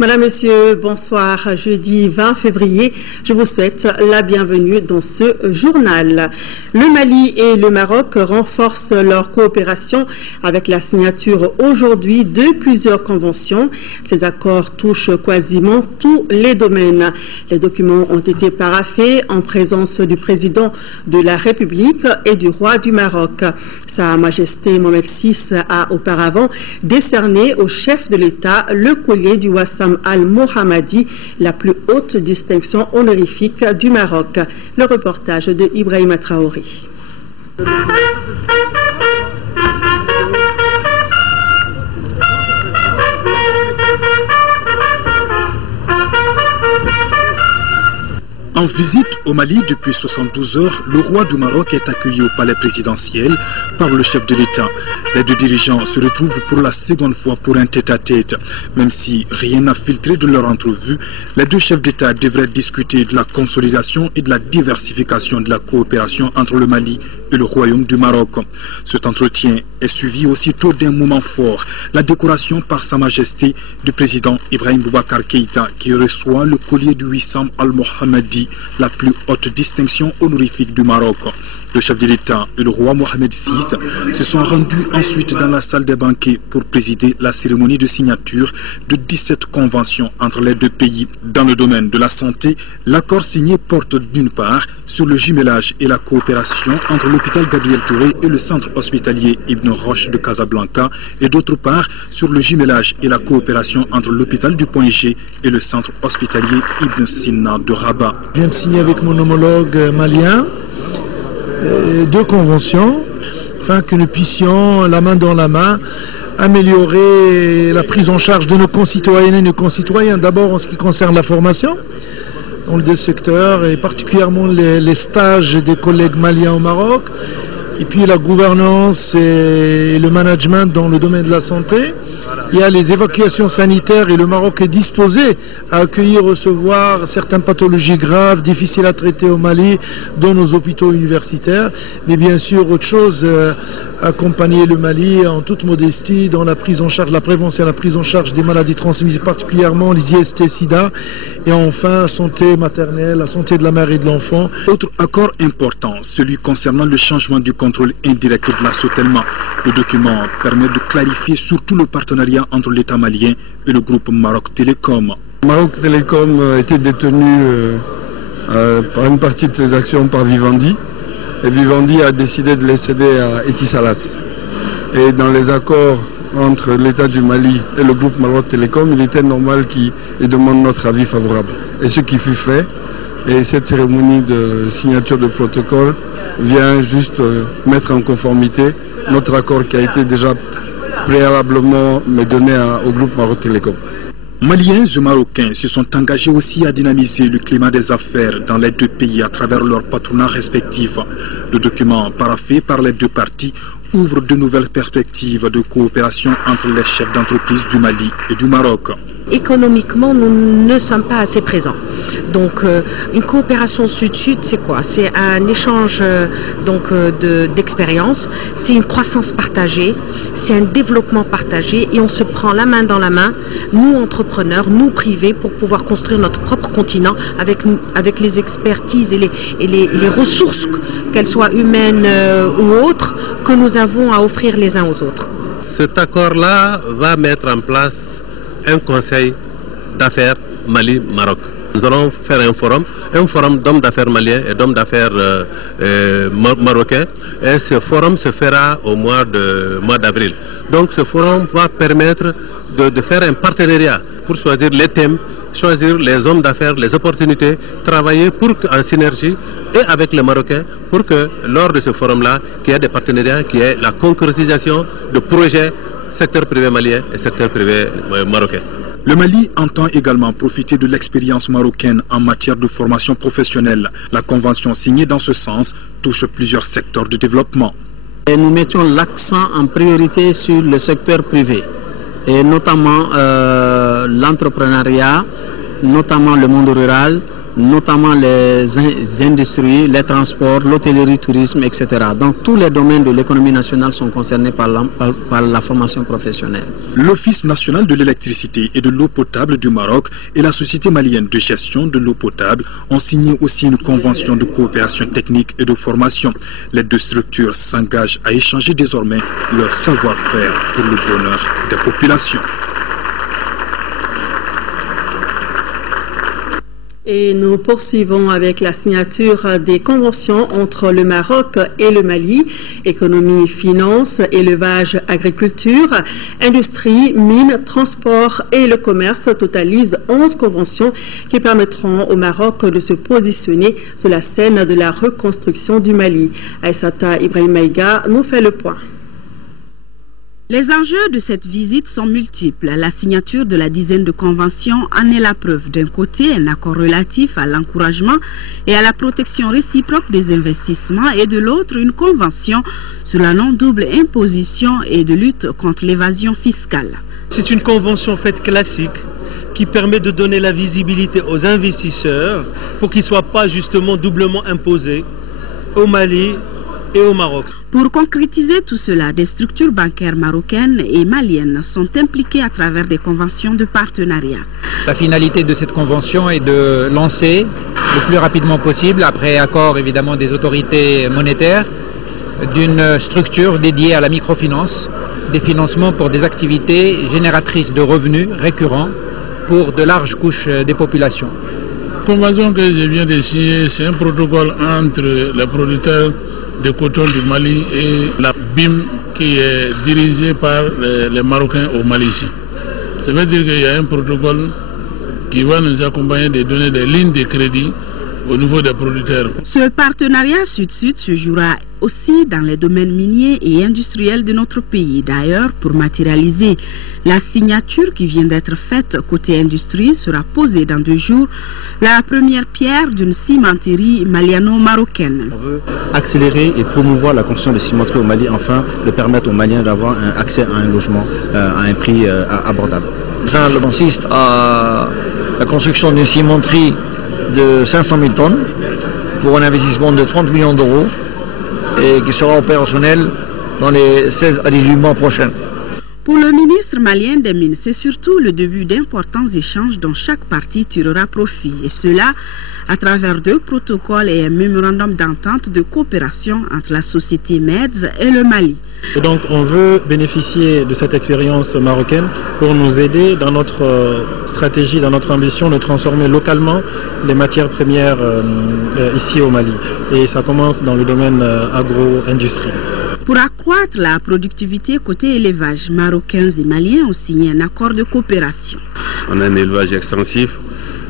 Madame, Monsieur, bonsoir. Jeudi 20 février, je vous souhaite la bienvenue dans ce journal. Le Mali et le Maroc renforcent leur coopération avec la signature aujourd'hui de plusieurs conventions. Ces accords touchent quasiment tous les domaines. Les documents ont été paraphés en présence du président de la République et du roi du Maroc. Sa Majesté Mohamed VI a auparavant décerné au chef de l'État le collier du Wassam al-Mohammadi, la plus haute distinction honorifique du Maroc. Le reportage de Ibrahima Traoré. En visite au Mali depuis 72 heures, le roi du Maroc est accueilli au palais présidentiel par le chef de l'État. Les deux dirigeants se retrouvent pour la seconde fois pour un tête-à-tête. Même si rien n'a filtré de leur entrevue, les deux chefs d'État devraient discuter de la consolidation et de la diversification de la coopération entre le Mali et le Royaume du Maroc. Cet entretien est suivi aussitôt d'un moment fort, la décoration par Sa Majesté du président Ibrahim Boubacar Keïta qui reçoit le collier du Wissam al-Mohammadi, la plus haute distinction honorifique du Maroc. Le chef de l'État et le roi Mohamed VI se sont rendus ensuite dans la salle des banquets pour présider la cérémonie de signature de 17 conventions entre les deux pays. Dans le domaine de la santé, l'accord signé porte d'une part sur le jumelage et la coopération entre l'hôpital Gabriel Touré et le centre hospitalier Ibn Roche de Casablanca et d'autre part sur le jumelage et la coopération entre l'hôpital du Point G et le centre hospitalier Ibn Sina de Rabat. Je viens de signer avec mon homologue malien deux conventions afin que nous puissions, la main dans la main, améliorer la prise en charge de nos concitoyennes et nos concitoyens. D'abord en ce qui concerne la formation dans les deux secteurs et particulièrement les stages des collègues maliens au Maroc, et puis la gouvernance et le management dans le domaine de la santé. Il y a les évacuations sanitaires et le Maroc est disposé à accueillir, recevoir certaines pathologies graves, difficiles à traiter au Mali, dans nos hôpitaux universitaires. Mais bien sûr, autre chose, accompagner le Mali en toute modestie dans la prise en charge, la prévention et la prise en charge des maladies transmises, particulièrement les IST-SIDA, et enfin la santé maternelle, la santé de la mère et de l'enfant. Autre accord important, celui concernant le changement du contrôle indirect de l'assautellement. Le document permet de clarifier surtout le partenariat entre l'État malien et le groupe Maroc Télécom. Maroc Télécom était détenu par une partie de ses actions par Vivendi, et Vivendi a décidé de les céder à Etisalat. Et dans les accords entre l'État du Mali et le groupe Maroc Télécom, il était normal qu'ils demandent notre avis favorable. Et ce qui fut fait, et cette cérémonie de signature de protocole vient juste mettre en conformité notre accord qui a été déjà préalablement donné au groupe Maroc Télécom. Maliens et Marocains se sont engagés aussi à dynamiser le climat des affaires dans les deux pays à travers leurs patronats respectifs. Le document paraphé par les deux parties ouvre de nouvelles perspectives de coopération entre les chefs d'entreprise du Mali et du Maroc. Économiquement, nous ne sommes pas assez présents. Donc, une coopération sud-sud, c'est quoi? C'est un échange d'expérience, c'est une croissance partagée, c'est un développement partagé et on se prend la main dans la main, nous entrepreneurs, nous privés, pour pouvoir construire notre propre continent avec les expertises et les ressources, qu'elles soient humaines ou autres, que nous avons à offrir les uns aux autres. Cet accord-là va mettre en place un conseil d'affaires Mali-Maroc. Nous allons faire un forum d'hommes d'affaires maliens et d'hommes d'affaires marocains. Et ce forum se fera au mois d'avril. Donc ce forum va permettre de faire un partenariat pour choisir les thèmes, choisir les hommes d'affaires, les opportunités, travailler en synergie et avec les Marocains pour que lors de ce forum-là, qu'il y ait des partenariats, qu'il y ait la concrétisation de projets secteur privé malien et secteur privé marocain. Le Mali entend également profiter de l'expérience marocaine en matière de formation professionnelle. La convention signée dans ce sens touche plusieurs secteurs de développement. Et nous mettions l'accent en priorité sur le secteur privé, et notamment l'entrepreneuriat, notamment le monde rural, notamment les industries, les transports, l'hôtellerie, tourisme, etc. Donc tous les domaines de l'économie nationale sont concernés par la formation professionnelle. L'Office national de l'électricité et de l'eau potable du Maroc et la Société malienne de gestion de l'eau potable ont signé aussi une convention de coopération technique et de formation. Les deux structures s'engagent à échanger désormais leur savoir-faire pour le bonheur des populations. Et nous poursuivons avec la signature des conventions entre le Maroc et le Mali, économie, finance, élevage, agriculture, industrie, mines, transport et le commerce totalisent 11 conventions qui permettront au Maroc de se positionner sur la scène de la reconstruction du Mali. Aïssata Ibrahim Maïga nous fait le point. Les enjeux de cette visite sont multiples. La signature de la dizaine de conventions en est la preuve. D'un côté, un accord relatif à l'encouragement et à la protection réciproque des investissements et de l'autre, une convention sur la non-double imposition et de lutte contre l'évasion fiscale. C'est une convention faite classique qui permet de donner la visibilité aux investisseurs pour qu'ils ne soient pas justement doublement imposés au Mali et au Maroc. Pour concrétiser tout cela, des structures bancaires marocaines et maliennes sont impliquées à travers des conventions de partenariat. La finalité de cette convention est de lancer le plus rapidement possible, après accord évidemment des autorités monétaires, d'une structure dédiée à la microfinance, des financements pour des activités génératrices de revenus récurrents pour de larges couches des populations. La convention que je viens de signer, c'est un protocole entre les producteurs de coton du Mali et la BIM qui est dirigée par les Marocains au Mali ici. Ça veut dire qu'il y a un protocole qui va nous accompagner de donner des lignes de crédit au niveau des producteurs. Ce partenariat Sud-Sud se jouera aussi dans les domaines miniers et industriels de notre pays. D'ailleurs, pour matérialiser la signature qui vient d'être faite côté industrie sera posée dans 2 jours la première pierre d'une cimenterie maliano-marocaine. On veut accélérer et promouvoir la construction de cimenteries au Mali, enfin de permettre aux Maliens d'avoir un accès à un logement à un prix abordable. Ça consiste à la construction d'une cimenterie de 500 000 tonnes pour un investissement de 30 millions d'euros et qui sera opérationnel dans les 16 à 18 mois prochains. Pour le ministre malien des Mines, c'est surtout le début d'importants échanges dont chaque partie tirera profit, et cela à travers 2 protocoles et un mémorandum d'entente de coopération entre la société MEDS et le Mali. Et donc on veut bénéficier de cette expérience marocaine pour nous aider dans notre stratégie, dans notre ambition de transformer localement les matières premières ici au Mali. Et ça commence dans le domaine agro-industrie. Pour accroître la productivité côté élevage, Marocains et Maliens ont signé un accord de coopération. On a un élevage extensif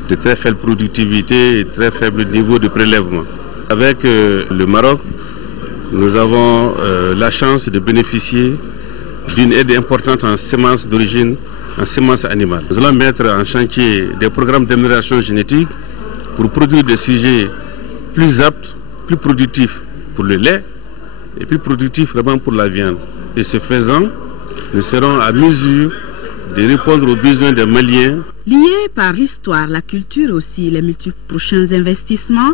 de très faible productivité et très faible niveau de prélèvement. Avec le Maroc, nous avons la chance de bénéficier d'une aide importante en semences d'origine, en semences animales. Nous allons mettre en chantier des programmes d'amélioration génétique pour produire des sujets plus aptes, plus productifs pour le lait et plus productifs vraiment pour la viande. Et ce faisant, nous serons à mesure de répondre aux besoins des Maliens. Liés par l'histoire, la culture et aussi les multiples prochains investissements,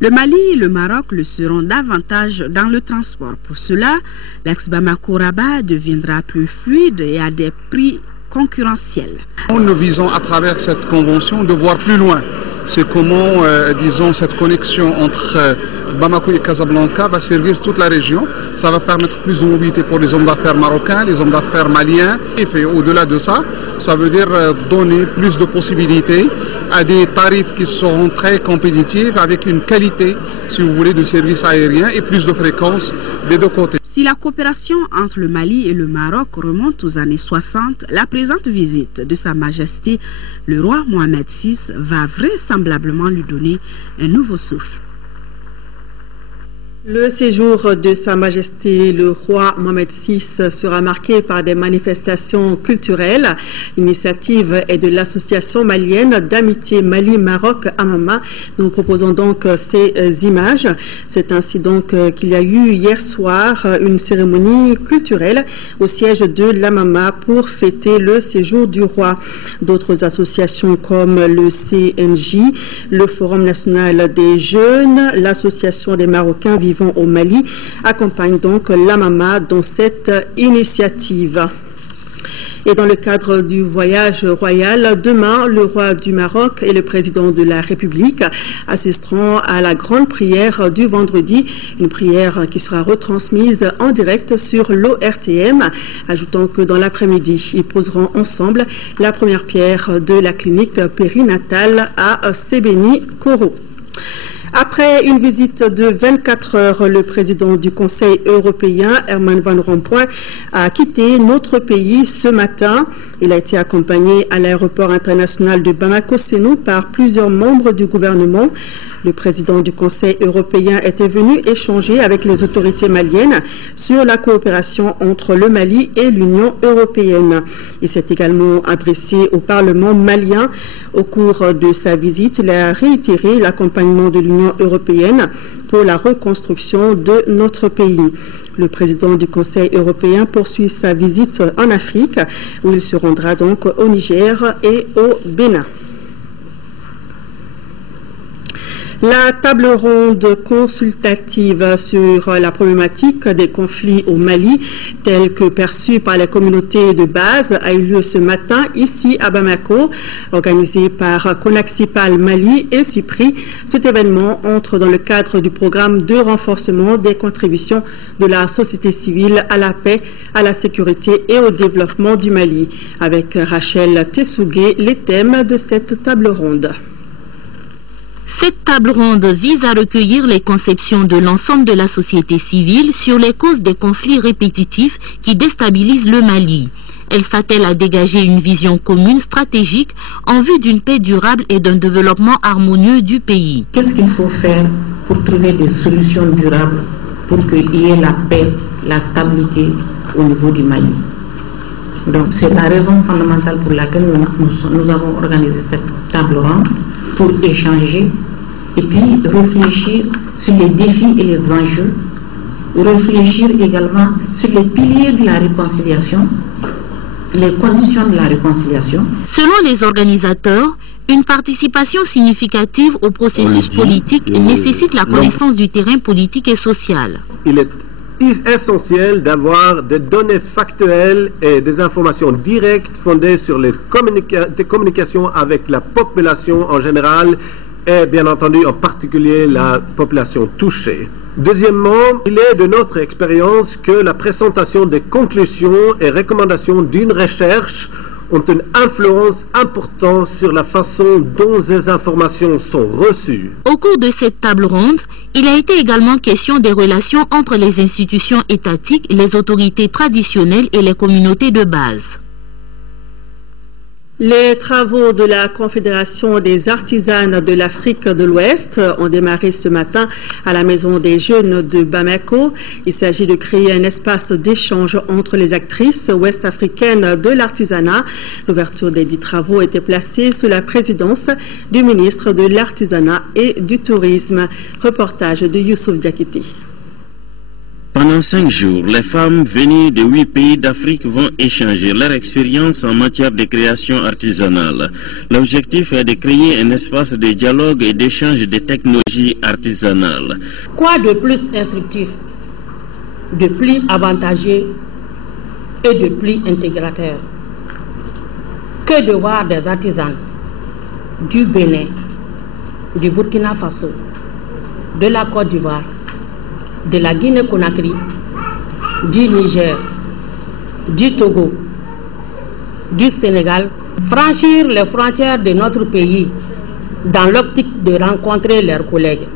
le Mali et le Maroc le seront davantage dans le transport. Pour cela, l'ex-Bamako-Rabat deviendra plus fluide et à des prix concurrentiels. Nous visons à travers cette convention de voir plus loin. C'est comment, disons, cette connexion entre Bamako et Casablanca va servir toute la région. Ça va permettre plus de mobilité pour les hommes d'affaires marocains, les hommes d'affaires maliens. Et au-delà de ça, ça veut dire donner plus de possibilités à des tarifs qui seront très compétitifs avec une qualité, si vous voulez, de services aériens et plus de fréquences des 2 côtés. Si la coopération entre le Mali et le Maroc remonte aux années 60, la présente visite de Sa Majesté le roi Mohamed VI va vraisemblablement lui donner un nouveau souffle. Le séjour de Sa Majesté le roi Mohamed VI sera marqué par des manifestations culturelles. L'initiative est de l'association malienne d'amitié Mali-Maroc Amama. Nous proposons donc ces images. C'est ainsi donc qu'il y a eu hier soir une cérémonie culturelle au siège de l'Amama pour fêter le séjour du roi. D'autres associations comme le CNJ, le Forum national des jeunes, l'association des Marocains vivant au Mali accompagne donc l'Amama dans cette initiative. Et dans le cadre du voyage royal, demain, le roi du Maroc et le président de la République assisteront à la grande prière du vendredi, une prière qui sera retransmise en direct sur l'ORTM. Ajoutant que dans l'après-midi, ils poseront ensemble la première pierre de la clinique périnatale à Sébéni-Koro. Après une visite de 24 heures, le président du Conseil européen, Herman Van Rompuy, a quitté notre pays ce matin. Il a été accompagné à l'aéroport international de Bamako-Sénou par plusieurs membres du gouvernement. Le président du Conseil européen était venu échanger avec les autorités maliennes sur la coopération entre le Mali et l'Union européenne. Il s'est également adressé au Parlement malien. Au cours de sa visite, il a réitéré l'accompagnement de l'Union européenne pour la reconstruction de notre pays. Le président du Conseil européen poursuit sa visite en Afrique, où il se rendra donc au Niger et au Bénin. La table ronde consultative sur la problématique des conflits au Mali, telle que perçue par les communautés de base, a eu lieu ce matin ici à Bamako, organisée par Conaxipal Mali et CIPRI. Cet événement entre dans le cadre du programme de renforcement des contributions de la société civile à la paix, à la sécurité et au développement du Mali. Avec Rachel Tessougué, les thèmes de cette table ronde. Cette table ronde vise à recueillir les conceptions de l'ensemble de la société civile sur les causes des conflits répétitifs qui déstabilisent le Mali. Elle s'attelle à dégager une vision commune stratégique en vue d'une paix durable et d'un développement harmonieux du pays. Qu'est-ce qu'il faut faire pour trouver des solutions durables pour qu'il y ait la paix, la stabilité au niveau du Mali? Donc c'est la raison fondamentale pour laquelle nous avons organisé cette table ronde, pour échanger et puis réfléchir sur les défis et les enjeux, réfléchir également sur les piliers de la réconciliation, les conditions de la réconciliation. Selon les organisateurs, une participation significative au processus politique nécessite la connaissance du terrain politique et social. Il est essentiel d'avoir des données factuelles et des informations directes fondées sur les communications avec la population en général et bien entendu en particulier la population touchée. Deuxièmement, il est de notre expérience que la présentation des conclusions et recommandations d'une recherche ont une influence importante sur la façon dont ces informations sont reçues. Au cours de cette table ronde, il a été également question des relations entre les institutions étatiques, les autorités traditionnelles et les communautés de base. Les travaux de la Confédération des artisanes de l'Afrique de l'Ouest ont démarré ce matin à la Maison des Jeunes de Bamako. Il s'agit de créer un espace d'échange entre les actrices ouest-africaines de l'artisanat. L'ouverture des 10 travaux était placée sous la présidence du ministre de l'Artisanat et du Tourisme. Reportage de Youssouf Diakité. Pendant 5 jours, les femmes venues de 8 pays d'Afrique vont échanger leur expérience en matière de création artisanale. L'objectif est de créer un espace de dialogue et d'échange de technologies artisanales. Quoi de plus instructif, de plus avantageux et de plus intégrateur que de voir des artisans du Bénin, du Burkina Faso, de la Côte d'Ivoire, de la Guinée-Conakry, du Niger, du Togo, du Sénégal, franchir les frontières de notre pays dans l'optique de rencontrer leurs collègues,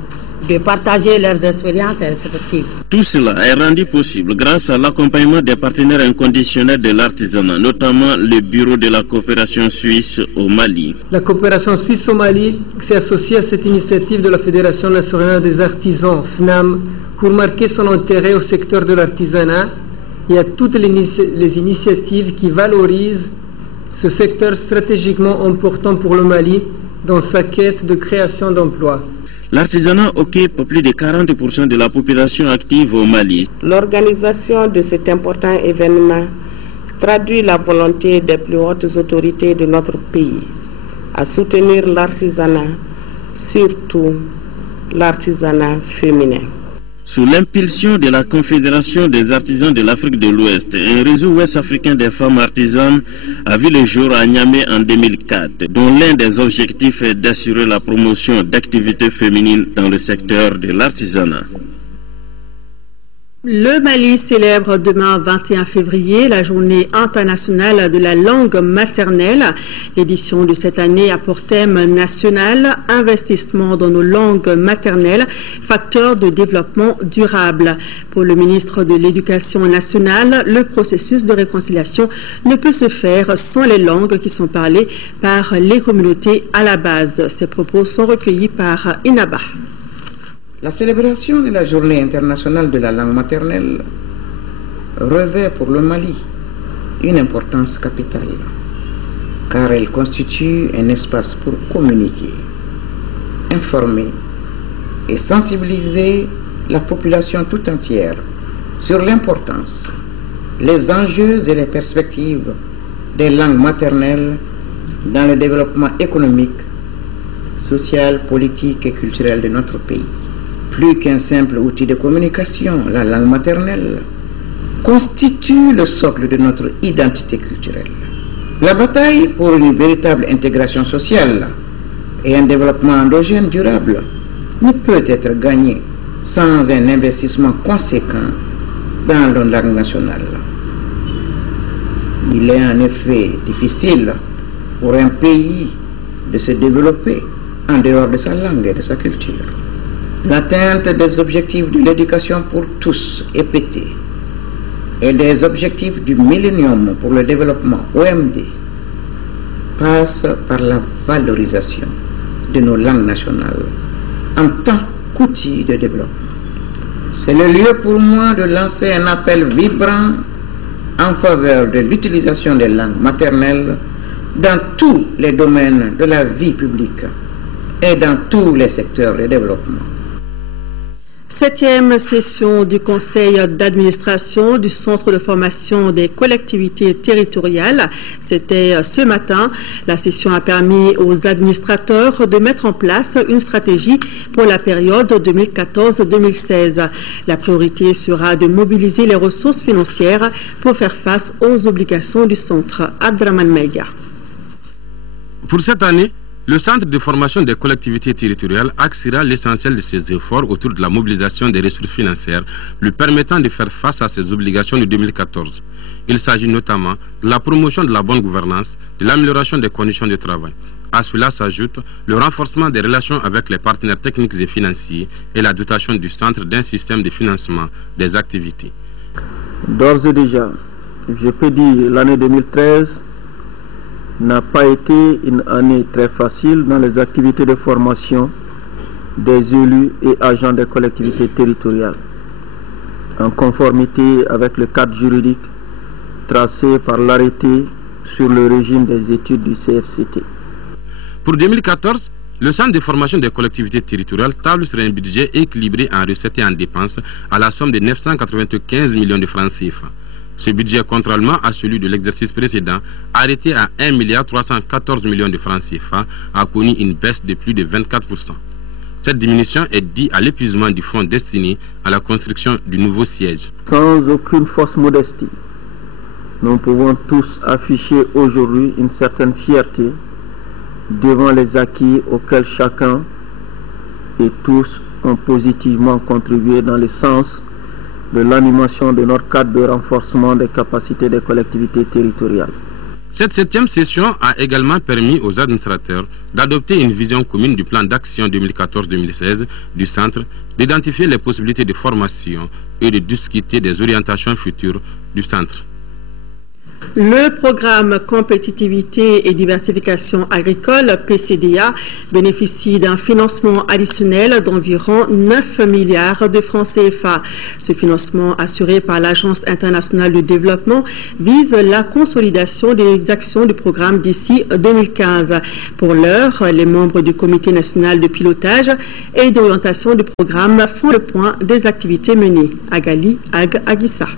de partager leurs expériences respectives. Tout cela est rendu possible grâce à l'accompagnement des partenaires inconditionnels de l'artisanat, notamment le Bureau de la coopération suisse au Mali. La coopération suisse au Mali s'est associée à cette initiative de la Fédération nationale des artisans, FNAM, Pour marquer son intérêt au secteur de l'artisanat, il y a toutes les initiatives qui valorisent ce secteur stratégiquement important pour le Mali dans sa quête de création d'emplois. L'artisanat occupe plus de 40% de la population active au Mali. L'organisation de cet important événement traduit la volonté des plus hautes autorités de notre pays à soutenir l'artisanat, surtout l'artisanat féminin. Sous l'impulsion de la Confédération des artisans de l'Afrique de l'Ouest, un réseau ouest-africain des femmes artisanes a vu le jour à Niamey en 2004, dont l'un des objectifs est d'assurer la promotion d'activités féminines dans le secteur de l'artisanat. Le Mali célèbre demain 21 février la journée internationale de la langue maternelle. L'édition de cette année a pour thème national « Investissement dans nos langues maternelles, facteur de développement durable ». Pour le ministre de l'Éducation nationale, le processus de réconciliation ne peut se faire sans les langues qui sont parlées par les communautés à la base. Ces propos sont recueillis par Inaba. La célébration de la Journée internationale de la langue maternelle revêt pour le Mali une importance capitale, car elle constitue un espace pour communiquer, informer et sensibiliser la population tout entière sur l'importance, les enjeux et les perspectives des langues maternelles dans le développement économique, social, politique et culturel de notre pays. Plus qu'un simple outil de communication, la langue maternelle constitue le socle de notre identité culturelle. La bataille pour une véritable intégration sociale et un développement endogène durable ne peut être gagnée sans un investissement conséquent dans la langue nationale. Il est en effet difficile pour un pays de se développer en dehors de sa langue et de sa culture. L'atteinte des objectifs de l'éducation pour tous, EPT, et des objectifs du millénium pour le développement, OMD, passe par la valorisation de nos langues nationales en tant qu'outil de développement. C'est le lieu pour moi de lancer un appel vibrant en faveur de l'utilisation des langues maternelles dans tous les domaines de la vie publique et dans tous les secteurs de développement. 7e session du conseil d'administration du centre de formation des collectivités territoriales. C'était ce matin. La session a permis aux administrateurs de mettre en place une stratégie pour la période 2014-2016. La priorité sera de mobiliser les ressources financières pour faire face aux obligations du centre. Abdraman Meiga. Pour cette année, le centre de formation des collectivités territoriales axera l'essentiel de ses efforts autour de la mobilisation des ressources financières lui permettant de faire face à ses obligations de 2014. Il s'agit notamment de la promotion de la bonne gouvernance, de l'amélioration des conditions de travail. À cela s'ajoute le renforcement des relations avec les partenaires techniques et financiers et la dotation du centre d'un système de financement des activités. D'ores et déjà, je peux dire l'année 2013 n'a pas été une année très facile dans les activités de formation des élus et agents des collectivités territoriales, en conformité avec le cadre juridique tracé par l'arrêté sur le régime des études du CFCT. Pour 2014, le centre de formation des collectivités territoriales table sur un budget équilibré en recettes et en dépenses à la somme de 995 millions de francs CFA. Ce budget, contrairement à celui de l'exercice précédent, arrêté à 1,314 milliard de francs CFA, a connu une baisse de plus de 24%. Cette diminution est due à l'épuisement du fonds destiné à la construction du nouveau siège. Sans aucune fausse modestie, nous pouvons tous afficher aujourd'hui une certaine fierté devant les acquis auxquels chacun et tous ont positivement contribué dans le sens de l'animation de notre cadre de renforcement des capacités des collectivités territoriales. Cette 7e session a également permis aux administrateurs d'adopter une vision commune du plan d'action 2014-2016 du centre, d'identifier les possibilités de formation et de discuter des orientations futures du centre. Le programme Compétitivité et Diversification Agricole, PCDA, bénéficie d'un financement additionnel d'environ 9 milliards de francs CFA. Ce financement, assuré par l'Agence internationale de développement, vise la consolidation des actions du programme d'ici 2015. Pour l'heure, les membres du Comité national de pilotage et d'orientation du programme font le point des activités menées. Agali Agissa.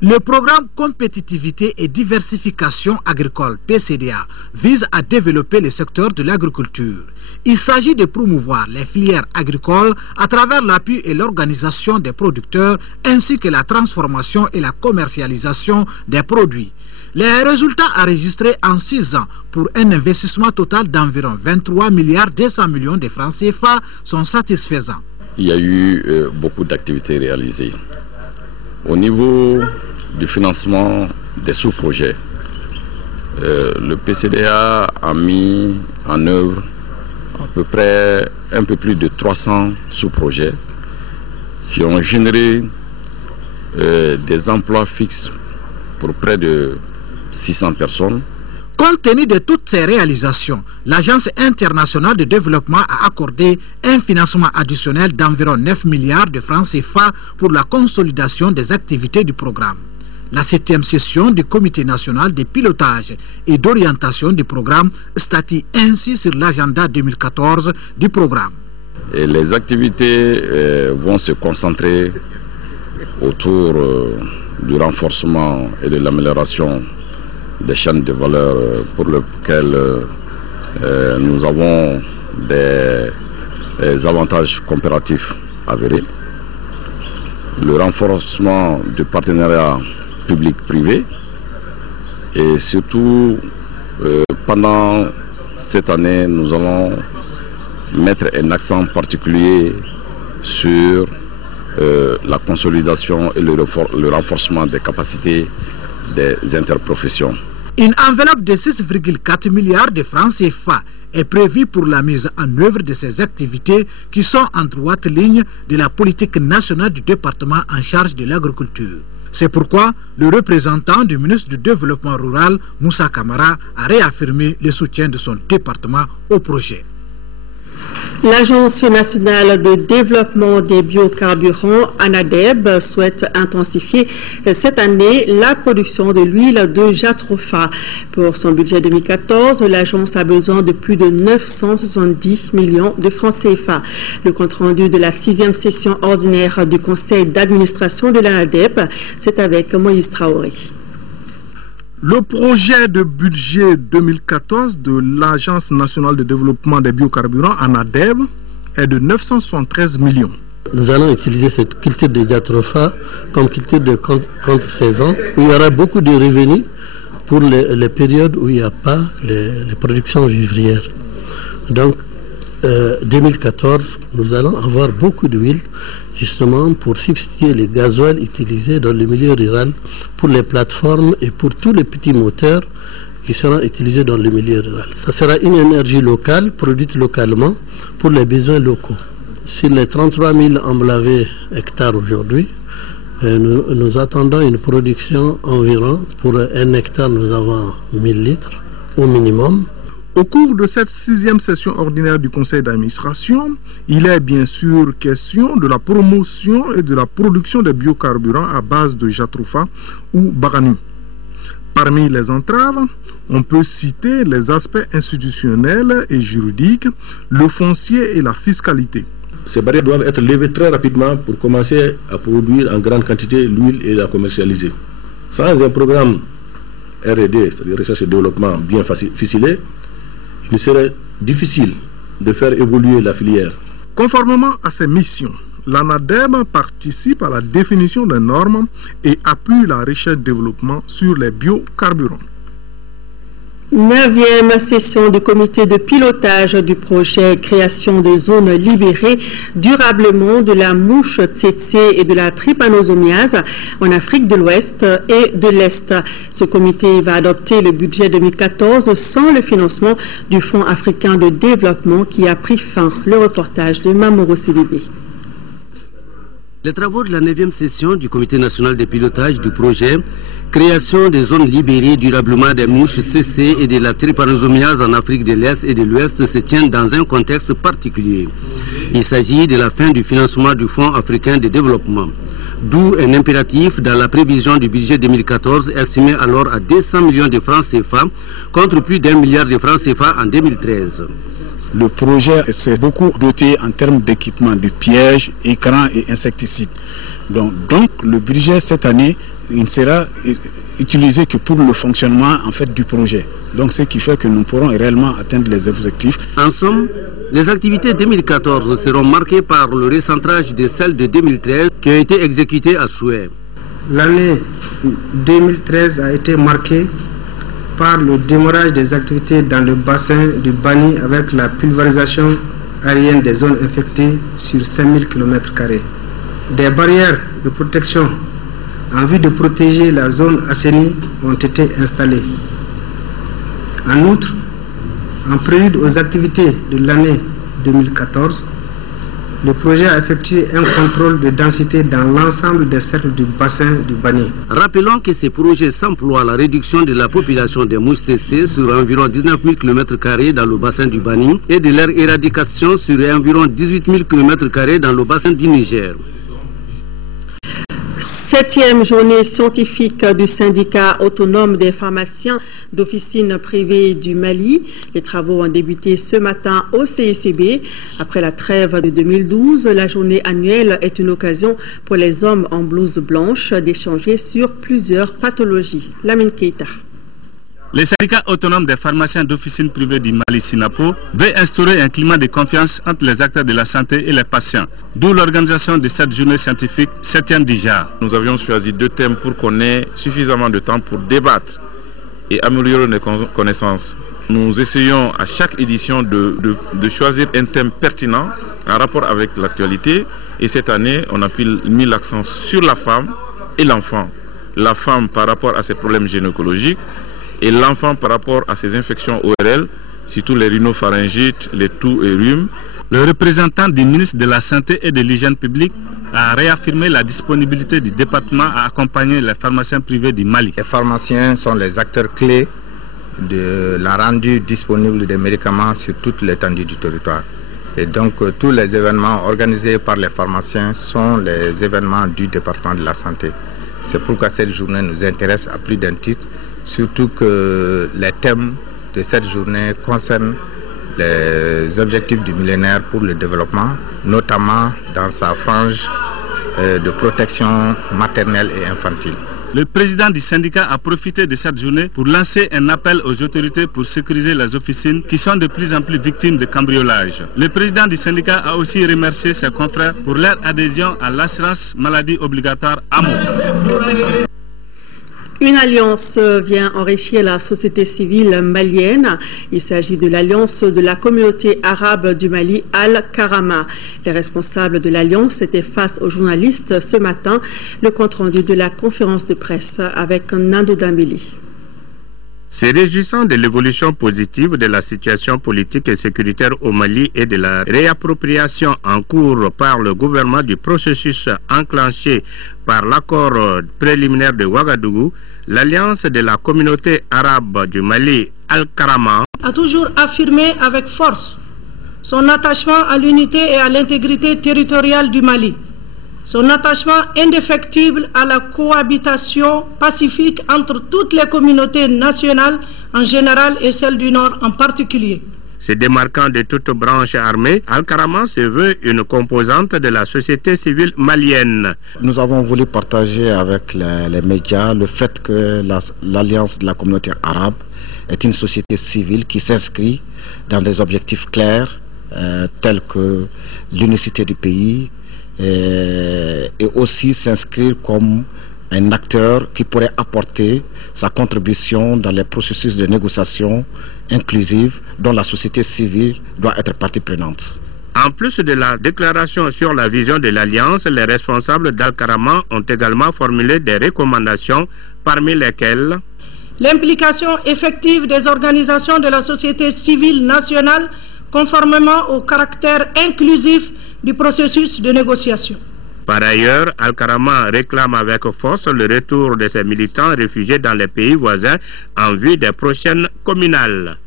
Le programme Compétitivité et Diversification Agricole, PCDA, vise à développer le secteur de l'agriculture. Il s'agit de promouvoir les filières agricoles à travers l'appui et l'organisation des producteurs ainsi que la transformation et la commercialisation des produits. Les résultats enregistrés en 6 ans pour un investissement total d'environ 23 milliards 200 millions de francs CFA sont satisfaisants. Il y a eu beaucoup d'activités réalisées. Au niveau du financement des sous-projets, le PCDA a mis en œuvre à peu près un peu plus de 300 sous-projets qui ont généré des emplois fixes pour près de 600 personnes. Compte tenu de toutes ces réalisations, l'Agence internationale de développement a accordé un financement additionnel d'environ 9 milliards de francs CFA pour la consolidation des activités du programme. La 7e session du Comité national de pilotage et d'orientation du programme statue ainsi sur l'agenda 2014 du programme. Et les activités vont se concentrer autour du renforcement et de l'amélioration des chaînes de valeur pour lesquelles nous avons des avantages comparatifs avérés. Le renforcement du partenariat public-privé et surtout pendant cette année nous allons mettre un accent particulier sur la consolidation et le renforcement des capacités des interprofessions. Une enveloppe de 6,4 milliards de francs CFA est prévue pour la mise en œuvre de ces activités qui sont en droite ligne de la politique nationale du département en charge de l'agriculture. C'est pourquoi le représentant du ministre du Développement rural, Moussa Kamara, a réaffirmé le soutien de son département au projet. L'Agence nationale de développement des biocarburants, ANADEB, souhaite intensifier cette année la production de l'huile de jatropha. Pour son budget 2014, l'agence a besoin de plus de 970 millions de francs CFA. Le compte-rendu de la 6e session ordinaire du conseil d'administration de l'ANADEB, c'est avec Moïse Traoré. Le projet de budget 2014 de l'Agence nationale de développement des biocarburants, ANADEB, est de 973 millions. Nous allons utiliser cette culture de jatropha comme culture de contre-saison, où il y aura beaucoup de revenus pour les périodes où il n'y a pas les productions vivrières. Donc, 2014, nous allons avoir beaucoup d'huile, justement pour substituer les gasoils utilisés dans le milieu rural pour les plateformes et pour tous les petits moteurs qui seront utilisés dans le milieu rural. Ça sera une énergie locale, produite localement pour les besoins locaux. Sur les 33 000 emblavés hectares aujourd'hui, nous attendons une production environ, pour 1 hectare nous avons 1000 litres au minimum. Au cours de cette 6e session ordinaire du conseil d'administration, il est bien sûr question de la promotion et de la production des biocarburants à base de jatropha ou barani. Parmi les entraves, on peut citer les aspects institutionnels et juridiques, le foncier et la fiscalité. Ces barrières doivent être levées très rapidement pour commencer à produire en grande quantité l'huile et la commercialiser. Sans un programme R&D, c'est-à-dire recherche et développement bien ficelé, il serait difficile de faire évoluer la filière. Conformément à ses missions, l'ANADEB participe à la définition des normes et appuie la recherche et développement sur les biocarburants. 9e session du comité de pilotage du projet création de zones libérées durablement de la mouche tsetse et de la trypanosomiase en Afrique de l'Ouest et de l'Est. Ce comité va adopter le budget 2014 sans le financement du Fonds africain de développement qui a pris fin. Le reportage de Mamoro Sidibé. Les travaux de la 9e session du Comité national de pilotage du projet création des zones libérées durablement des mouches CC et de la trypanosomiase en Afrique de l'Est et de l'Ouest se tient dans un contexte particulier. Il s'agit de la fin du financement du Fonds africain de développement. D'où un impératif dans la prévision du budget 2014 estimé alors à 200 millions de francs CFA contre plus d'1 milliard de francs CFA en 2013. Le projet s'est beaucoup doté en termes d'équipement de pièges, écrans et insecticides. Donc le budget cette année, il ne sera utilisé que pour le fonctionnement en fait du projet. Donc ce qui fait que nous pourrons réellement atteindre les objectifs. En somme, les activités 2014 seront marquées par le recentrage de celles de 2013 qui ont été exécutées à souhait. L'année 2013 a été marquée par le démarrage des activités dans le bassin du Bani avec la pulvérisation aérienne des zones infectées sur 5000 km². Des barrières de protection en vue de protéger la zone assainie ont été installées. En outre, en prélude aux activités de l'année 2014, le projet a effectué un contrôle de densité dans l'ensemble des cercles du bassin du Bani. Rappelons que ces projets s'emploient à la réduction de la population des mouches CC sur environ 19 000 km² dans le bassin du Bani et de leur éradication sur environ 18 000 km² dans le bassin du Niger. 7e journée scientifique du syndicat autonome des pharmaciens d'officines privées du Mali. Les travaux ont débuté ce matin au CICB. Après la trêve de 2012, la journée annuelle est une occasion pour les hommes en blouse blanche d'échanger sur plusieurs pathologies. Lamine Keita. Le syndicat autonome des pharmaciens d'officines privées du Mali, SINAPO, veut instaurer un climat de confiance entre les acteurs de la santé et les patients, d'où l'organisation de cette journée scientifique 7e déjà. Nous avions choisi 2 thèmes pour qu'on ait suffisamment de temps pour débattre et améliorer nos connaissances. Nous essayons à chaque édition de choisir un thème pertinent en rapport avec l'actualité, et cette année on a mis l'accent sur la femme et l'enfant. La femme par rapport à ses problèmes gynécologiques, et l'enfant par rapport à ses infections ORL, surtout les rhinopharyngites, les toux et rhumes. Le représentant du ministre de la Santé et de l'Hygiène publique a réaffirmé la disponibilité du département à accompagner les pharmaciens privés du Mali. Les pharmaciens sont les acteurs clés de la rendue disponible des médicaments sur toute l'étendue du territoire. Et donc tous les événements organisés par les pharmaciens sont les événements du département de la santé. C'est pourquoi cette journée nous intéresse à plus d'un titre, surtout que les thèmes de cette journée concernent les objectifs du millénaire pour le développement, notamment dans sa frange de protection maternelle et infantile. Le président du syndicat a profité de cette journée pour lancer un appel aux autorités pour sécuriser les officines qui sont de plus en plus victimes de cambriolage. Le président du syndicat a aussi remercié ses confrères pour leur adhésion à l'assurance maladie obligatoire AMO. Une alliance vient enrichir la société civile malienne. Il s'agit de l'alliance de la communauté arabe du Mali, Al-Karama. Les responsables de l'alliance étaient face aux journalistes ce matin. Le compte-rendu de la conférence de presse avec Nando Dambili. Se réjouissant de l'évolution positive de la situation politique et sécuritaire au Mali et de la réappropriation en cours par le gouvernement du processus enclenché par l'accord préliminaire de Ouagadougou, l'alliance de la communauté arabe du Mali, Al-Karama, a toujours affirmé avec force son attachement à l'unité et à l'intégrité territoriale du Mali, son attachement indéfectible à la cohabitation pacifique entre toutes les communautés nationales en général et celles du Nord en particulier. Se démarquant de toute branche armée, Al-Karama se veut une composante de la société civile malienne. Nous avons voulu partager avec les médias le fait que l'Alliance de la communauté arabe est une société civile qui s'inscrit dans des objectifs clairs tels que l'unicité du pays, et aussi s'inscrire comme un acteur qui pourrait apporter sa contribution dans les processus de négociation inclusive dont la société civile doit être partie prenante. En plus de la déclaration sur la vision de l'Alliance, les responsables d'Al-Karama ont également formulé des recommandations, parmi lesquelles l'implication effective des organisations de la société civile nationale conformément au caractère inclusif du processus de négociation. Par ailleurs, Al-Karama réclame avec force le retour de ses militants réfugiés dans les pays voisins en vue des prochaines communales.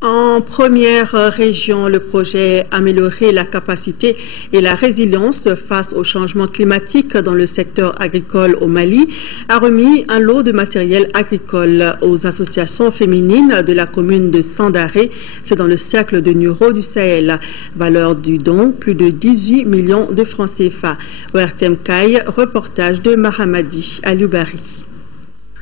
En première région, le projet Améliorer la capacité et la résilience face au changement climatique dans le secteur agricole au Mali a remis un lot de matériel agricole aux associations féminines de la commune de Sandaré. C'est dans le cercle de Nuro du Sahel. Valeur du don, plus de 18 millions de francs CFA. ORTM Kai, reportage de Mahamadi Aloubari.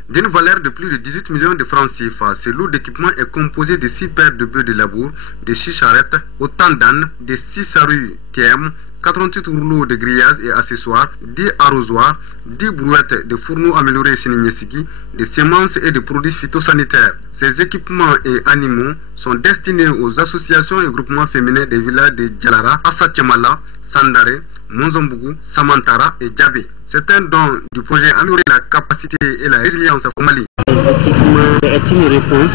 D'une valeur de plus de 18 millions de francs CFA, ce lot d'équipement est composé de 6 paires de bœufs de labour, de 6 charrettes, autant d'ânes, de 6 sarues TM, 88 rouleaux de grillages et accessoires, 10 arrosoirs, 10 brouettes de fourneaux améliorés Sininyesigi, des semences et des produits phytosanitaires. Ces équipements et animaux sont destinés aux associations et groupements féminins des villages de Djalara, Assatchemala, Sandaré, Monzombougou, Samantara et Djabé. C'est un don du projet Améliorer la capacité et la résilience au Mali. Les équipements est une réponse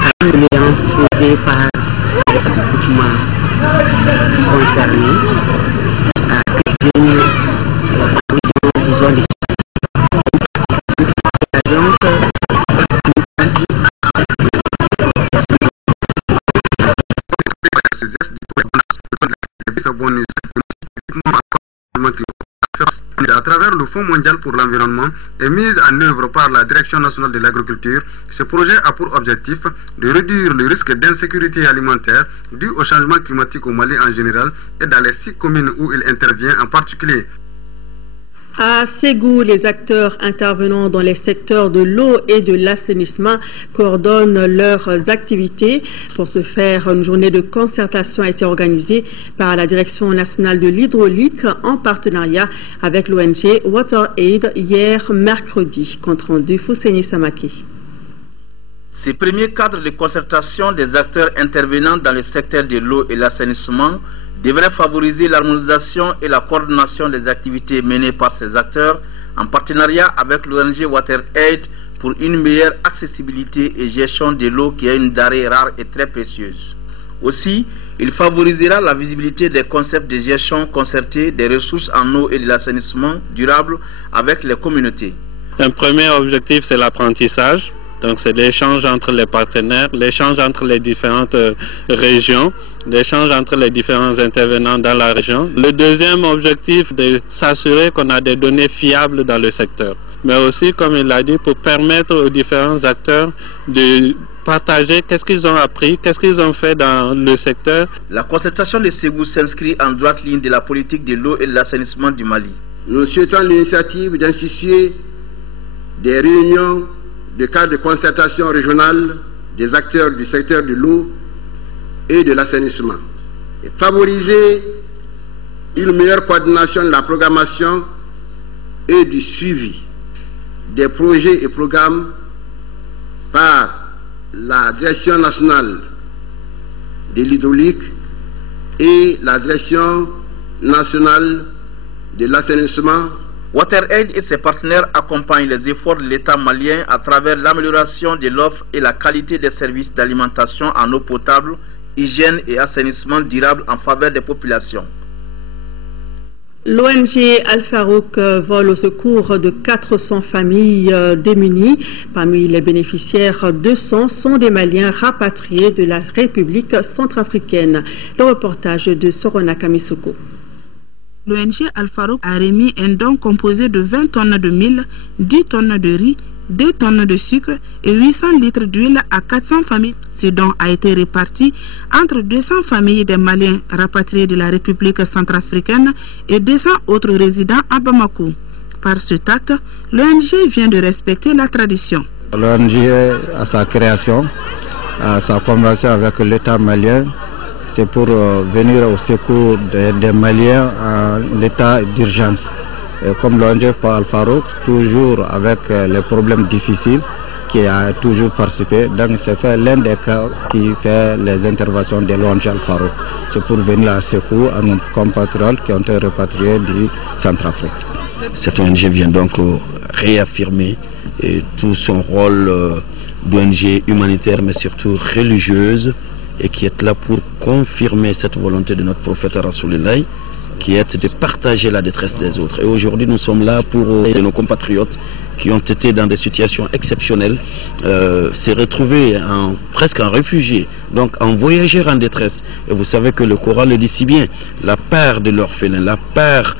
à une doléance posée par les équipements concernés à ce que viennent la provision, disons, des à travers le Fonds mondial pour l'environnement et mise en œuvre par la Direction nationale de l'agriculture, ce projet a pour objectif de réduire le risque d'insécurité alimentaire dû au changement climatique au Mali en général et dans les 6 communes où il intervient en particulier. À Ségou, les acteurs intervenant dans les secteurs de l'eau et de l'assainissement coordonnent leurs activités. Pour ce faire, une journée de concertation a été organisée par la Direction nationale de l'hydraulique en partenariat avec l'ONG WaterAid hier mercredi. Compte rendu Fousseini Samaki. Ces premiers cadres de concertation des acteurs intervenant dans le secteur de l'eau et l'assainissement devrait favoriser l'harmonisation et la coordination des activités menées par ces acteurs en partenariat avec l'ONG WaterAid pour une meilleure accessibilité et gestion de l'eau qui est une denrée rare et très précieuse. Aussi, il favorisera la visibilité des concepts de gestion concertée des ressources en eau et de l'assainissement durable avec les communautés. Un premier objectif, c'est l'apprentissage. Donc c'est l'échange entre les partenaires, l'échange entre les différentes régions, l'échange entre les différents intervenants dans la région. Le deuxième objectif, de s'assurer qu'on a des données fiables dans le secteur. Mais aussi, comme il l'a dit, pour permettre aux différents acteurs de partager qu'est-ce qu'ils ont appris, qu'est-ce qu'ils ont fait dans le secteur. La concertation de Ségou s'inscrit en droite ligne de la politique de l'eau et de l'assainissement du Mali. Nous souhaitons l'initiative d'instituer des réunions de cadre de concertation régionale des acteurs du secteur de l'eau et de l'assainissement et favoriser une meilleure coordination de la programmation et du suivi des projets et programmes par la Direction nationale de l'hydraulique et la Direction nationale de l'assainissement. WaterAid et ses partenaires accompagnent les efforts de l'État malien à travers l'amélioration de l'offre et la qualité des services d'alimentation en eau potable, hygiène et assainissement durable en faveur des populations. L'ONG Al-Farouk vole au secours de 400 familles démunies. Parmi les bénéficiaires, 200 sont des Maliens rapatriés de la République centrafricaine. Le reportage de Sorona Kamisoko. L'ONG Al-Farouk a remis un don composé de 20 tonnes de mil, 10 tonnes de riz, 2 tonnes de sucre et 800 litres d'huile à 400 familles. Ce don a été réparti entre 200 familles des Maliens rapatriés de la République centrafricaine et 200 autres résidents à Bamako. Par cet acte, l'ONG vient de respecter la tradition. L'ONG, à sa création, à sa convention avec l'État malien, c'est pour venir au secours des Maliens en état d'urgence. Comme l'ONG Al-Farouk, toujours avec les problèmes difficiles, qui a toujours participé. Donc c'est fait l'un des cas qui fait les interventions de l'ONG Al-Farouk. C'est pour venir à secours à nos compatriotes qui ont été repatriés du Centrafrique. Cette ONG vient donc réaffirmer tout son rôle d'ONG humanitaire, mais surtout religieuse, et qui est là pour confirmer cette volonté de notre prophète Rasulullah, qui est de partager la détresse des autres. Et aujourd'hui, nous sommes là pour nos compatriotes qui ont été dans des situations exceptionnelles, se retrouver presque en réfugiés, donc en voyageurs en détresse. Et vous savez que le Coran le dit si bien, la part de l'orphelin, la part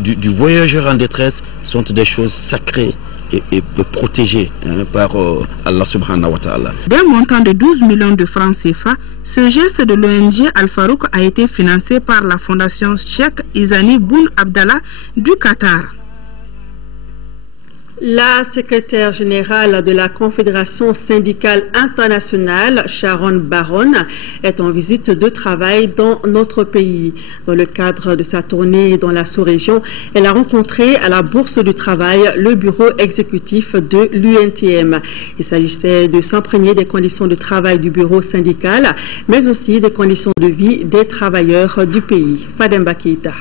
du voyageur en détresse sont des choses sacrées et protégées par Allah subhanahu wa ta'ala. D'un montant de 12 millions de francs CFA, ce geste de l'ONG Al-Farouk a été financé par la fondation Cheikh Izani Boun Abdallah du Qatar. La secrétaire générale de la Confédération syndicale internationale, Sharon Baron, est en visite de travail dans notre pays. Dans le cadre de sa tournée dans la sous-région, elle a rencontré à la Bourse du Travail le bureau exécutif de l'UNTM. Il s'agissait de s'imprégner des conditions de travail du bureau syndical, mais aussi des conditions de vie des travailleurs du pays. Fademba Keita.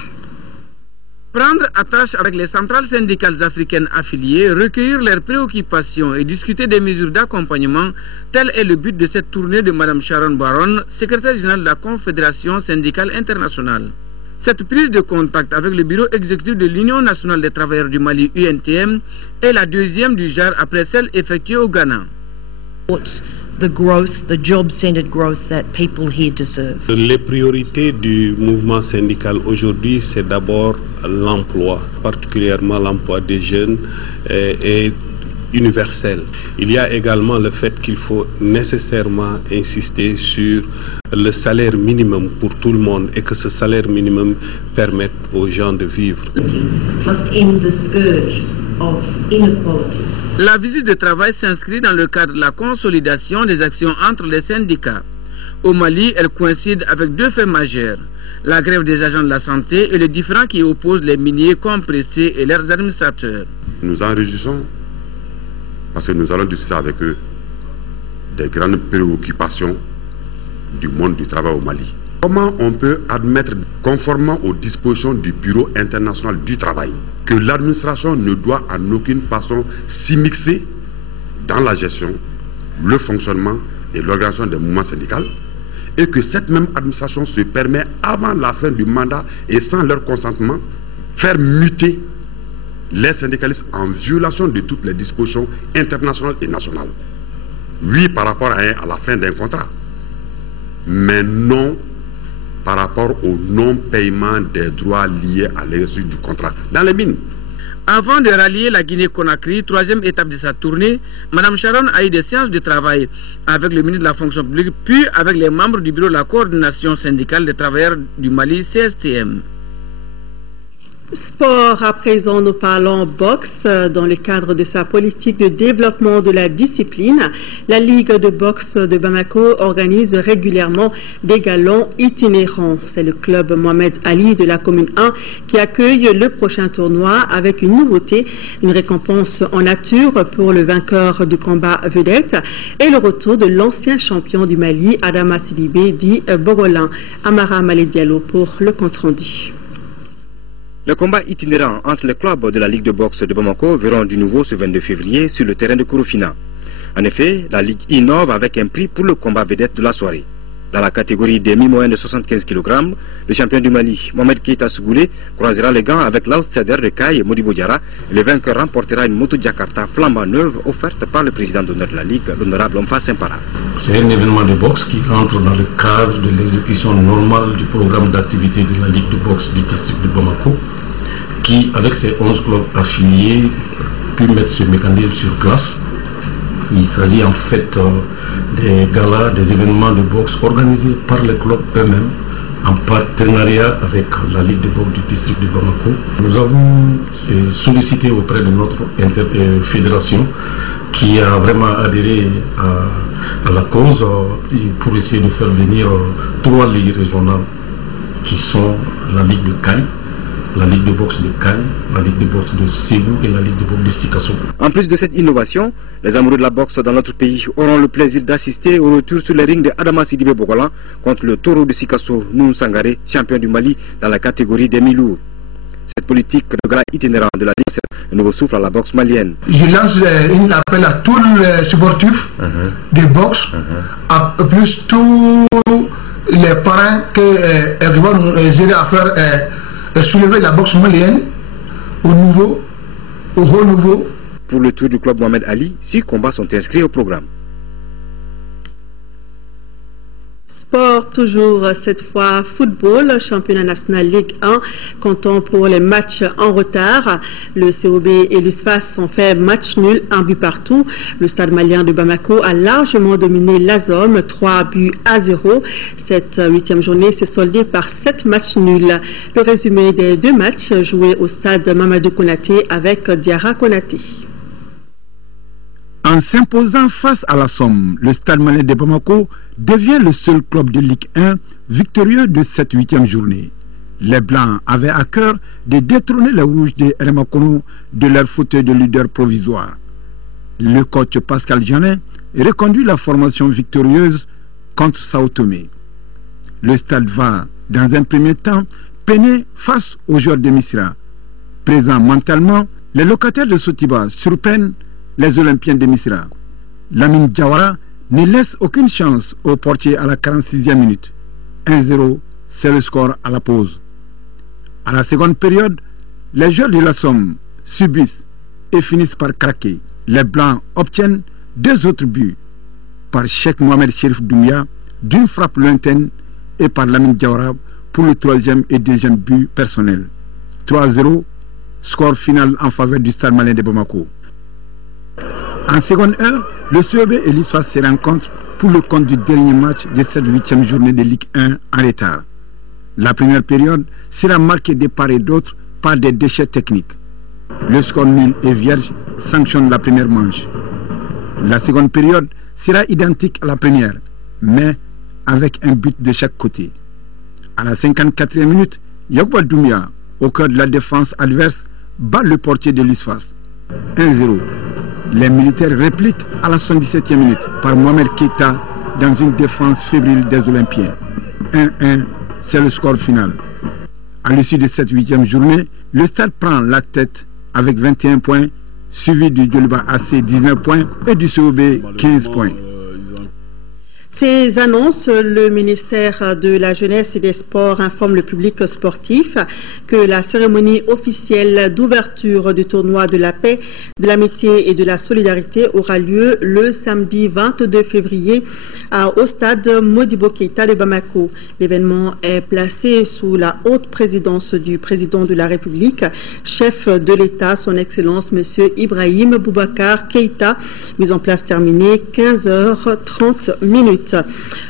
Prendre attache avec les centrales syndicales africaines affiliées, recueillir leurs préoccupations et discuter des mesures d'accompagnement, tel est le but de cette tournée de Mme Sharon Baron, secrétaire générale de la Confédération syndicale internationale. Cette prise de contact avec le bureau exécutif de l'Union nationale des travailleurs du Mali, UNTM, est la deuxième du genre après celle effectuée au Ghana. The growth, the job-centered growth that people here deserve. Les priorités du mouvement syndical aujourd'hui, c'est d'abord l'emploi, particulièrement l'emploi des jeunes et universel. Il y a également le fait qu'il faut nécessairement insister sur le salaire minimum pour tout le monde et que ce salaire minimum permette aux gens de vivre. La visite de travail s'inscrit dans le cadre de la consolidation des actions entre les syndicats. Au Mali, elle coïncide avec deux faits majeurs: la grève des agents de la santé et les différends qui opposent les miniers compressés et leurs administrateurs. Nous en réjouissons parce que nous allons discuter avec eux des grandes préoccupations du monde du travail au Mali. Comment on peut admettre, conformément aux dispositions du Bureau international du travail, que l'administration ne doit en aucune façon s'immiscer dans la gestion, le fonctionnement et l'organisation des mouvements syndicaux, et que cette même administration se permet, avant la fin du mandat et sans leur consentement, faire muter les syndicalistes en violation de toutes les dispositions internationales et nationales. Oui, par rapport à la fin d'un contrat, mais non par rapport au non-paiement des droits liés à l'exercice du contrat dans les mines. Avant de rallier la Guinée-Conakry, troisième étape de sa tournée, Mme Sharon a eu des séances de travail avec le ministre de la fonction publique, puis avec les membres du bureau de la coordination syndicale des travailleurs du Mali, CSTM. Sport, à présent, nous parlons boxe. Dans le cadre de sa politique de développement de la discipline, la Ligue de boxe de Bamako organise régulièrement des galons itinérants. C'est le club Mohamed Ali de la commune 1 qui accueille le prochain tournoi avec une nouveauté, une récompense en nature pour le vainqueur du combat vedette et le retour de l'ancien champion du Mali, Adama Sidibé, dit Bogolin. Amara Malé Diallo pour le compte-rendu. Le combat itinérant entre les clubs de la Ligue de boxe de Bamako verront du nouveau ce 22 février sur le terrain de Korofina. En effet, la Ligue innove avec un prix pour le combat vedette de la soirée. Dans la catégorie des mi-moyens de 75 kg, le champion du Mali, Mohamed Keita Sougoulé, croisera les gants avec l'outsider de Kaye, Modibo Diarra, et le vainqueur remportera une moto Jakarta flambant neuve offerte par le président d'honneur de la Ligue, l'honorable Omfa Sempara. C'est un événement de boxe qui entre dans le cadre de l'exécution normale du programme d'activité de la Ligue de boxe du district de Bamako, qui, avec ses 11 clubs affiliés, pu mettre ce mécanisme sur place. Il s'agit en fait des galas, des événements de boxe organisés par les clubs eux-mêmes en partenariat avec la Ligue de boxe du district de Bamako. Nous avons sollicité auprès de notre fédération qui a vraiment adhéré à la cause pour essayer de faire venir 3 ligues régionales qui sont la Ligue de Kaye, la Ligue de boxe de Kaye, la Ligue de boxe de Ségou et la Ligue de boxe de Sikasso. En plus de cette innovation, les amoureux de la boxe dans notre pays auront le plaisir d'assister au retour sur les rings de Adama Sidibé Bogolan contre le taureau de Sikasso, Noun Sangaré, champion du Mali dans la catégorie des mi-lourds. Cette politique de gala itinérant de la Ligue, un nouveau souffle à la boxe malienne. Je lance un appel à tous les sportifs de boxe, à plus tous les parents qui doivent nous aider à faire soulever la boxe malienne au haut niveau. Pour le tour du club Mohamed Ali, 6 combats sont inscrits au programme. Sport, toujours cette fois football, championnat national Ligue 1, comptant pour les matchs en retard. Le COB et l'USFAS ont fait match nul, 1 but partout. Le stade malien de Bamako a largement dominé l'Azom, 3-0. Cette 8e journée s'est soldée par 7 matchs nuls. Le résumé des 2 matchs joués au stade Mamadou Konaté avec Diarra Konaté. En s'imposant face à la Somme, le stade malien de Bamako devient le seul club de Ligue 1 victorieux de cette 8e journée. Les Blancs avaient à cœur de détrôner les Rouges de Remakono de leur fauteuil de leader provisoire. Le coach Pascal Janin reconduit la formation victorieuse contre Sao Tomé. Le stade va, dans un premier temps, peiner face aux joueurs de Missira. Présents mentalement, les locataires de Sotiba surprennent les Olympiens de Missira. Lamine Diawara ne laisse aucune chance au portier à la 46e minute. 1-0, c'est le score à la pause. À la seconde période, les joueurs de la Somme subissent et finissent par craquer. Les Blancs obtiennent 2 autres buts par Cheikh Mohamed Cherif Doumbia d'une frappe lointaine et par Lamine Diawara pour le 3e et 2e but personnel. 3-0, score final en faveur du stade malien de Bamako. En seconde heure, le COB et l'USFAS se rencontrent pour le compte du dernier match de cette 8e journée de Ligue 1 en retard. La première période sera marquée de part et d'autre par des déchets techniques. Le score nul et vierge sanctionne la première manche. La seconde période sera identique à la première, mais avec un but de chaque côté. À la 54e minute, Yagba Doumbia, au cœur de la défense adverse, bat le portier de l'USFAS. 1-0. Les militaires répliquent à la 77e minute par Mohamed Keita dans une défense fébrile des Olympiens. 1-1, c'est le score final. À l'issue de cette 8e journée, le stade prend la tête avec 21 points, suivi du Djoliba AC 19 points et du COB 15 points. Ces annonces, le ministère de la Jeunesse et des Sports informe le public sportif que la cérémonie officielle d'ouverture du tournoi de la paix, de l'amitié et de la solidarité aura lieu le samedi 22 février au stade Modibo Keïta de Bamako. L'événement est placé sous la haute présidence du président de la République, chef de l'État, son Excellence M. Ibrahim Boubacar Keïta. Mise en place terminée, 15h30.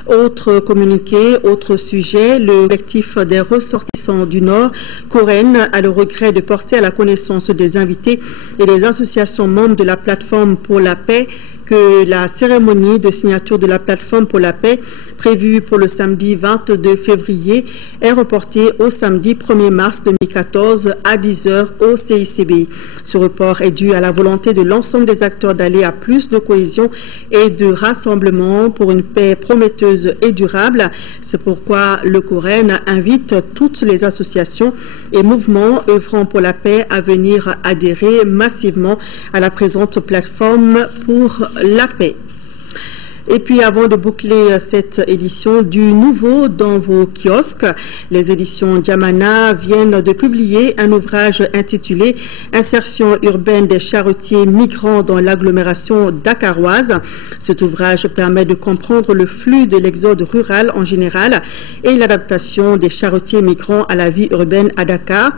Autre communiqué, autre sujet, le collectif des ressortissants du Nord, Coren, a le regret de porter à la connaissance des invités et des associations membres de la plateforme pour la paix que la cérémonie de signature de la plateforme pour la paix prévue pour le samedi 22 février est reportée au samedi 1er mars 2014 à 10h au CICB. Ce report est dû à la volonté de l'ensemble des acteurs d'aller à plus de cohésion et de rassemblement pour une paix prometteuse et durable. C'est pourquoi le Coren invite toutes les associations et mouvements œuvrant pour la paix à venir adhérer massivement à la présente plateforme pour la paix. Et puis avant de boucler cette édition, du nouveau dans vos kiosques, les éditions Diamana viennent de publier un ouvrage intitulé « Insertion urbaine des charretiers migrants dans l'agglomération dakaroise ». Cet ouvrage permet de comprendre le flux de l'exode rural en général et l'adaptation des charretiers migrants à la vie urbaine à Dakar.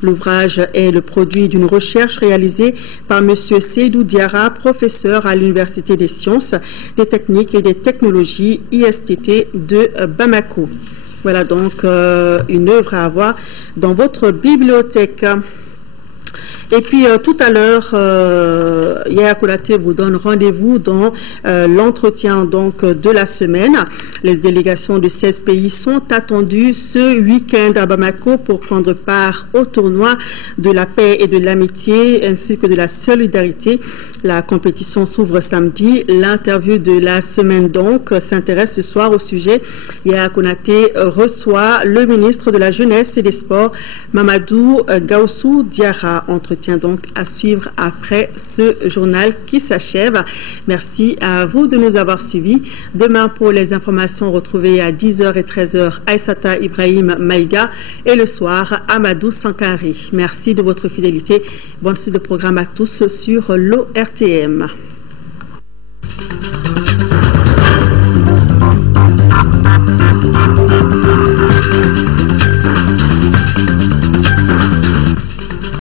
L'ouvrage est le produit d'une recherche réalisée par M. Seydou Diarra, professeur à l'Université des sciences, des techniques et des technologies ISTT de Bamako. Voilà donc une œuvre à avoir dans votre bibliothèque. Et puis tout à l'heure, Yaya Konaté vous donne rendez-vous dans l'entretien donc de la semaine. Les délégations de 16 pays sont attendues ce week-end à Bamako pour prendre part au tournoi de la paix et de l'amitié ainsi que de la solidarité. La compétition s'ouvre samedi. L'interview de la semaine donc s'intéresse ce soir au sujet. Yaya Konaté reçoit le ministre de la Jeunesse et des Sports, Mamadou Gaussou Diarra. Entretien donc à suivre après ce journal qui s'achève. Merci à vous de nous avoir suivis. Demain pour les informations retrouvées à 10h et 13h, Aïssata Ibrahim Maïga et le soir, Amadou Sankari. Merci de votre fidélité. Bonne suite de programme à tous sur l'ORTM.